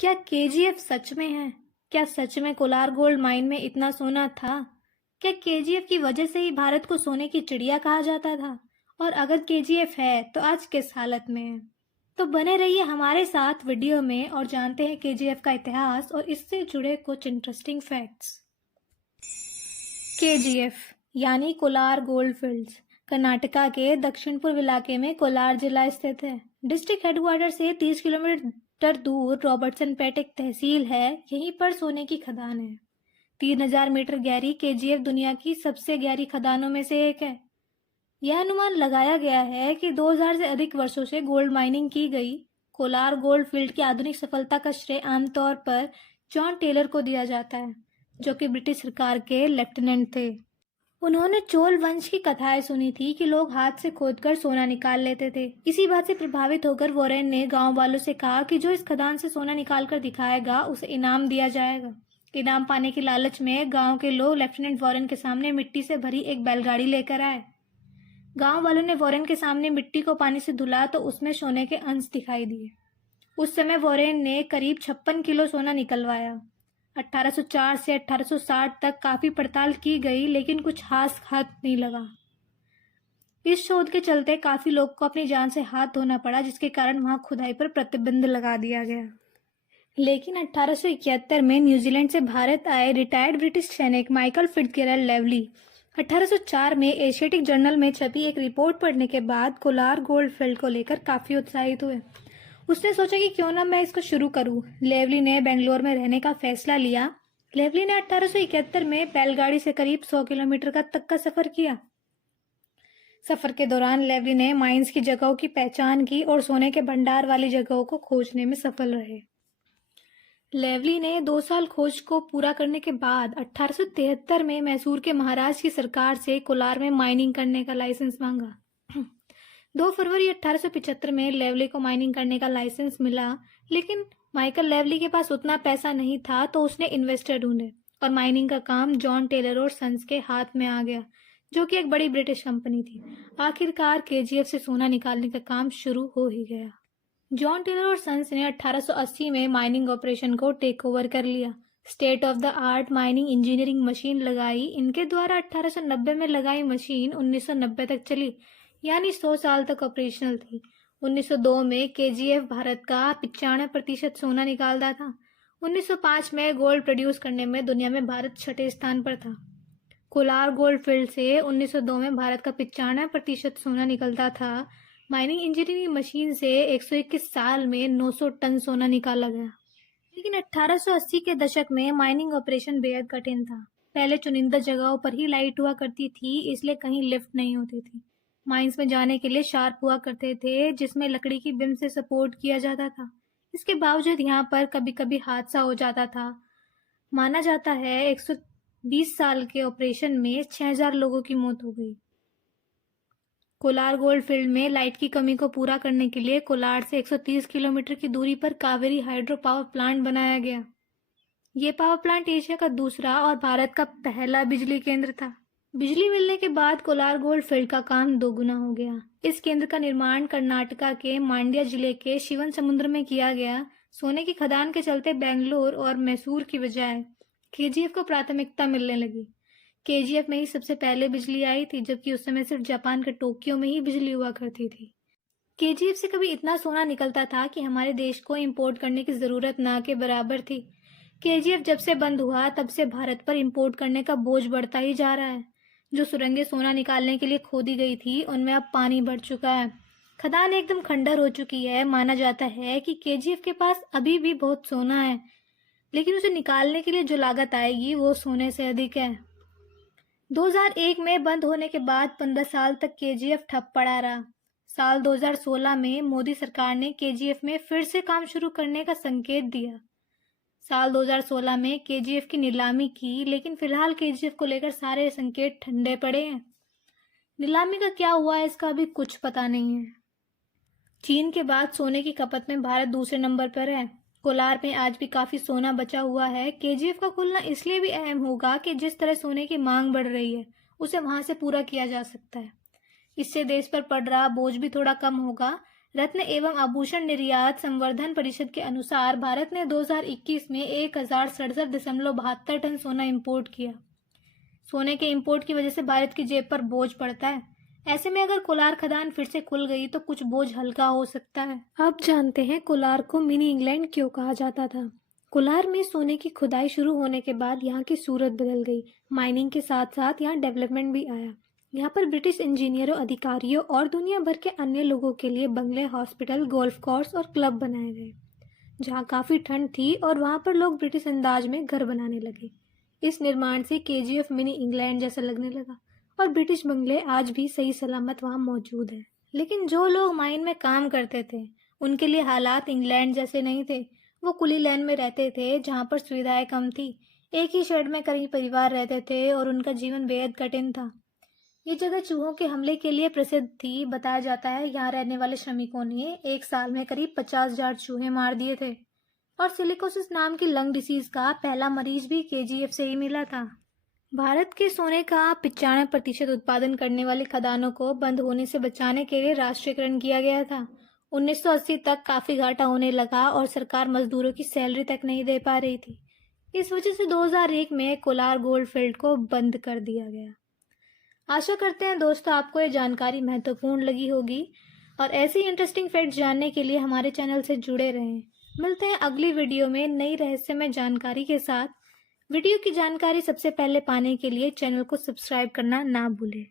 क्या केजीएफ सच में है? क्या सच में कोलार गोल्ड माइन में इतना सोना था? क्या केजीएफ की वजह से ही भारत को सोने की चिड़िया कहा जाता था? और अगर केजीएफ है तो आज किस हालत में है? तो बने रहिए हमारे साथ वीडियो में और जानते हैं केजीएफ का इतिहास और इससे जुड़े कुछ इंटरेस्टिंग फैक्ट्स। केजीएफ यानी कोलार गोल्ड फील्ड्स कर्नाटका के दक्षिण पूर्व इलाके में कोलार जिला स्थित है। डिस्ट्रिक्ट हेडक्वार्टर से 30 किलोमीटर दूर रॉबर्टसन पेट एक तहसील है। यहीं पर सोने की खदान है। 3000 मीटर गहरी केजीएफ दुनिया की सबसे गहरी खदानों में से एक है। यह अनुमान लगाया गया है कि 2000 से अधिक वर्षों से गोल्ड माइनिंग की गई। कोलार गोल्ड फील्ड की आधुनिक सफलता का श्रेय आमतौर पर जॉन टेलर को दिया जाता है, जो कि ब्रिटिश सरकार के लेफ्टिनेंट थे। उन्होंने चोल वंश की कथाएं सुनी थी कि लोग हाथ से खोदकर सोना निकाल लेते थे। इसी बात से प्रभावित होकर वॉरेन ने गांव वालों से कहा कि जो इस खदान से सोना निकालकर दिखाएगा उसे इनाम दिया जाएगा। इनाम पाने की लालच में गांव के लोग लेफ्टिनेंट वॉरेन के सामने मिट्टी से भरी एक बैलगाड़ी लेकर आए। गांव वालों ने वॉरेन के सामने मिट्टी को पानी से धुला तो उसमें सोने के अंश दिखाई दिए। उस समय वॉरेन ने करीब 56 किलो सोना निकलवाया। 1804 से 1860 तक काफी पड़ताल की गई, लेकिन कुछ खास हाथ नहीं लगा। इस शोध के चलते काफी लोग को अपनी जान से हाथ धोना पड़ा, जिसके कारण वहां खुदाई पर प्रतिबंध लगा दिया गया। लेकिन 1871 में न्यूजीलैंड से भारत आए रिटायर्ड ब्रिटिश सैनिक माइकल फिट्जगेराल्ड लेवली 1804 में एशियाटिक जर्नल में छपी एक रिपोर्ट पढ़ने के बाद कोलार गोल्ड फील्ड को लेकर काफी उत्साहित हुए। उसने सोचा कि क्यों ना मैं इसको शुरू करूं। लेवली ने बेंगलोर में रहने का फैसला लिया। लेवली ने 1871 में बैलगाड़ी से करीब 100 किलोमीटर तक का सफर किया। सफर के दौरान लेवली ने माइंस की जगहों की पहचान की और सोने के भंडार वाली जगहों को खोजने में सफल रहे। लेवली ने 2 साल खोज को पूरा करने के बाद 1873 में मैसूर के महाराज की सरकार से कोलार में माइनिंग करने का लाइसेंस मांगा। 2 फरवरी 1875 में लेवली को माइनिंग करने का लाइसेंस मिला, लेकिन माइकल लेवली के पास उतना पैसा नहीं था, तो उसने इन्वेस्टर ढूंढे और माइनिंग का काम जॉन टेलर और सन्स के हाथ में आ गया, जो कि एक बड़ी ब्रिटिश कंपनी थी। आखिरकार केजीएफ से सोना निकालने का काम शुरू हो ही गया। जॉन टेलर और सन्स ने 1880 में माइनिंग ऑपरेशन को टेक ओवर कर लिया। State of the art mining engineering machine लगाई। इनके द्वारा 1890 में लगाई मशीन 1990 तक चली, यानी 100 साल तक ऑपरेशनल थी। 1902 में केजीएफ भारत का 95% सोना निकालता था। 1905 में गोल्ड प्रोड्यूस करने में दुनिया में भारत 6ठे स्थान पर था। कोलार गोल्ड फील्ड से 1902 में भारत का 95% सोना निकलता था। माइनिंग इंजीनियरिंग मशीन से 121 साल में 900 टन सोना निकाला गया। लेकिन 1880 के दशक में माइनिंग ऑपरेशन बेहद कठिन था। पहले चुनिंदा जगहों पर ही लाइट हुआ करती थी, इसलिए कहीं लिफ्ट नहीं होती थी। माइंस में जाने के लिए शार्प हुआ करते थे, जिसमें लकड़ी की बिम से सपोर्ट किया जाता था। इसके बावजूद यहाँ पर कभी कभी हादसा हो जाता था। माना जाता है 120 साल के ऑपरेशन में 6000 लोगों की मौत हो गई। कोलार गोल्ड फील्ड में लाइट की कमी को पूरा करने के लिए कोलार से 130 किलोमीटर की दूरी पर कावेरी हाइड्रो पावर प्लांट बनाया गया। ये पावर प्लांट एशिया का दूसरा और भारत का पहला बिजली केंद्र था। बिजली मिलने के बाद कोलार गोल्ड फील्ड का काम दोगुना हो गया। इस केंद्र का निर्माण कर्नाटका के मांड्या जिले के शिवन समुद्र में किया गया। सोने की खदान के चलते बेंगलोर और मैसूर की बजाय केजीएफ को प्राथमिकता मिलने लगी। केजीएफ में ही सबसे पहले बिजली आई थी, जबकि उस समय सिर्फ जापान के टोक्यो में ही बिजली हुआ करती थी। केजीएफ से कभी इतना सोना निकलता था कि हमारे देश को इंपोर्ट करने की जरूरत ना के बराबर थी। केजीएफ जब से बंद हुआ तब से भारत पर इंपोर्ट करने का बोझ बढ़ता ही जा रहा है। जो सुरंगें सोना निकालने के लिए खोदी गई थी, उनमें अब पानी भर चुका है। खदान एकदम खंडर हो चुकी है। माना जाता है कि केजीएफ के पास अभी भी बहुत सोना है, लेकिन उसे निकालने के लिए जो लागत आएगी वो सोने से अधिक है। 2001 में बंद होने के बाद 15 साल तक केजीएफ ठप पड़ा रहा। साल 2016 में मोदी सरकार ने केजीएफ में फिर से काम शुरू करने का संकेत दिया। साल 2016 में केजीएफ की नीलामी की, लेकिन फिलहाल केजीएफ को लेकर सारे संकेत ठंडे पड़े हैं। नीलामी का क्या हुआ है, इसका अभी कुछ पता नहीं है। चीन के बाद सोने की खपत में भारत दूसरे नंबर पर है। कोलार में आज भी काफी सोना बचा हुआ है। केजीएफ का खुलना इसलिए भी अहम होगा कि जिस तरह सोने की मांग बढ़ रही है, उसे वहां से पूरा किया जा सकता है। इससे देश पर पड़ रहा बोझ भी थोड़ा कम होगा। रत्न एवं आभूषण निर्यात संवर्धन परिषद के अनुसार भारत ने 2021 में 1067.72 टन सोना इंपोर्ट किया। सोने के इंपोर्ट की वजह से भारत की जेब पर बोझ पड़ता है। ऐसे में अगर कोलार खदान फिर से खुल गई तो कुछ बोझ हल्का हो सकता है। अब जानते हैं कोलार को मिनी इंग्लैंड क्यों कहा जाता था। कोलार में सोने की खुदाई शुरू होने के बाद यहाँ की सूरत बदल गई। माइनिंग के साथ साथ यहाँ डेवलपमेंट भी आया। यहाँ पर ब्रिटिश इंजीनियरों, अधिकारियों और दुनिया भर के अन्य लोगों के लिए बंगले, हॉस्पिटल, गोल्फ कोर्स और क्लब बनाए गए। जहाँ काफ़ी ठंड थी और वहाँ पर लोग ब्रिटिश अंदाज में घर बनाने लगे। इस निर्माण से केजीएफ मिनी इंग्लैंड जैसा लगने लगा और ब्रिटिश बंगले आज भी सही सलामत वहाँ मौजूद है। लेकिन जो लोग माइन में काम करते थे उनके लिए हालात इंग्लैंड जैसे नहीं थे। वो कुली लैंड में रहते थे जहाँ पर सुविधाएं कम थी। एक ही शेड में कई परिवार रहते थे और उनका जीवन बेहद कठिन था। ये जगह चूहों के हमले के लिए प्रसिद्ध थी। बताया जाता है यहाँ रहने वाले श्रमिकों ने एक साल में करीब 50,000 चूहे मार दिए थे और सिलिकोसिस नाम की लंग डिसीज का पहला मरीज भी केजीएफ से ही मिला था। भारत के सोने का 95% उत्पादन करने वाली खदानों को बंद होने से बचाने के लिए राष्ट्रीयकरण किया गया था। 1980 तक काफी घाटा होने लगा और सरकार मजदूरों की सैलरी तक नहीं दे पा रही थी। इस वजह से 2001 में कोलार गोल्ड फील्ड को बंद कर दिया गया। आशा करते हैं दोस्तों आपको ये जानकारी महत्वपूर्ण लगी होगी और ऐसी इंटरेस्टिंग फैक्ट जानने के लिए हमारे चैनल से जुड़े रहें। मिलते हैं अगली वीडियो में नई रहस्यमय जानकारी के साथ। वीडियो की जानकारी सबसे पहले पाने के लिए चैनल को सब्सक्राइब करना ना भूलें।